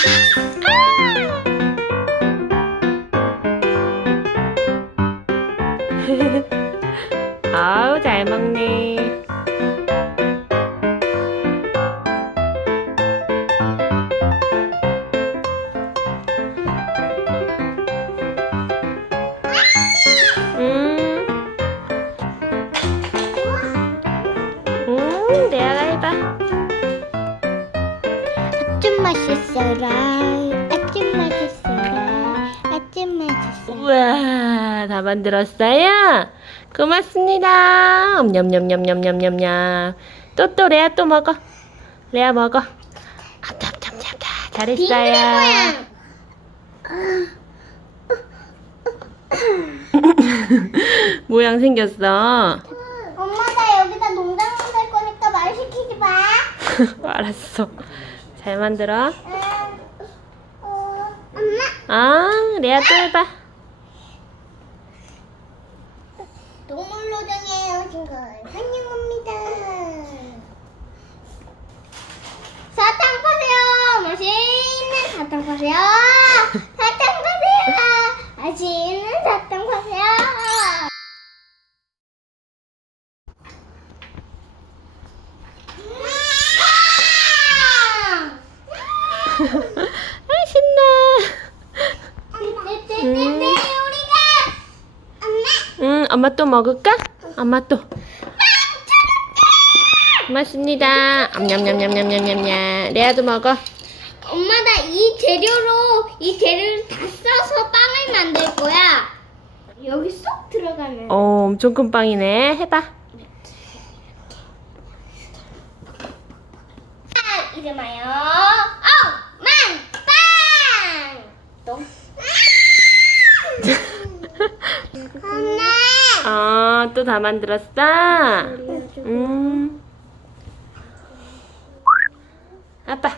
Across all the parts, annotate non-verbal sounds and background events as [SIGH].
[LAUGHS] 아우 잘 먹네. 맛있어라. 아침 맛있어라. 아침 맛있어라. 우와, 다 만들었어요? 고맙습니다. 냠냠냠냠냠냠냠. 또, 또, 레아 또 먹어. 레아 먹어. 아, 참, 참. 잘했어요. [LAUGHS] 모양 생겼어. 엄마 나 여기다 농장 만들 거니까 말 시키지 마. [LAUGHS] 알았어. 잘 만들어. 아, 레아 또 해봐. 동물노동에 오신 걸 환영합니다. 아, 신나. 음. 우리가 엄마 또 먹을까? 엄마 또. 고맙습니다. 냠냠냠냠냠냠냠. 레아도 먹어. 엄마 나 이 재료로 이 재료를 다 써서 빵을 만들 거야. 여기 쏙 들어가면. 어, 엄청 큰 빵이네. 해봐. 빵 이름하여 어만빵. 또. 엄마. 어, 또다 만들었어? 음. 아빠.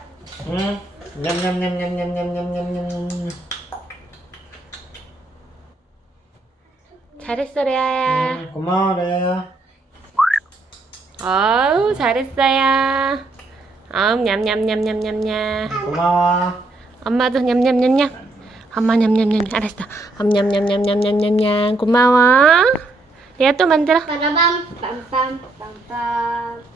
응. 냠냠냠냠냠냠냠냠냠. 잘했어, 레아야. 응, 고마워 레야. 아우, 잘했어요. 아우, 냠냠냠냠냠냠. 고마워. 엄마도 냠냠냠냠. 엄마 냠냠냠. 알았어. 엄 냠냠냠냠냠냠냠. 고마워. Ya tuh mantra. Pam pam pam pam pam.